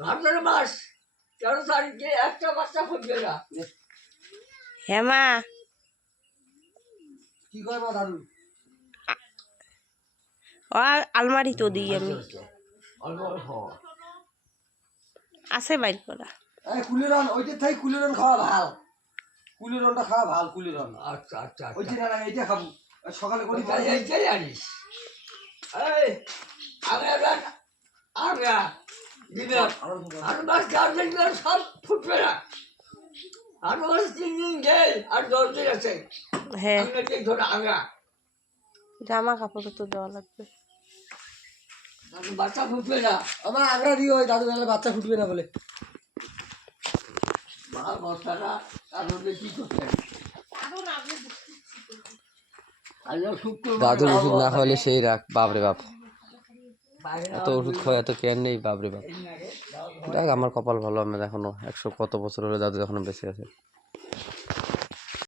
ভাদ্র মাস 13 তারিখে একটা বাচ্চা ফুটবে না। হ্যাঁ মা, কি কয় মা দাদু? ও আলমারি তো দিই আমি, অল্প অল্প আছে বাইর করা। এই কুলিরন ওইটা থাই কুলিরন খাওয়া ভাল, কুলিরনটা খাওয়া ভাল, কুলিরন। আচ্ছা আচ্ছা ওইটা না এইটা খাবো সকালে করি তাই এইটাই আনিস। এই আমরা আমরা দিবেন আর মাস 4 দিন ধরে সব ফুটবে না। আর মাস 3 দিন গেল আর 10 দিন আছে। হ্যাঁ, আমরা ঠিক ধরে আমরা জামা কাপড় তো দেওয়া লাগবে। বাচ্চা ফুটবে না। আমার আগ্রা দিও ওই দাদু গেলে বাচ্চা ফুটবে না বলে। মা বস্তাটা তার মধ্যে কি করতেন? দাদুর ওষুধ না খাওয়ালে সেই রাখ, বাপরে বাপ, এত ওষুধ খাওয়া এত কেয়ার নেই, বাপরে বাপ। দেখ আমার কপাল ভালো, আমি এখনো 100 কত বছর হলে দাদু এখনো বেঁচে আছে।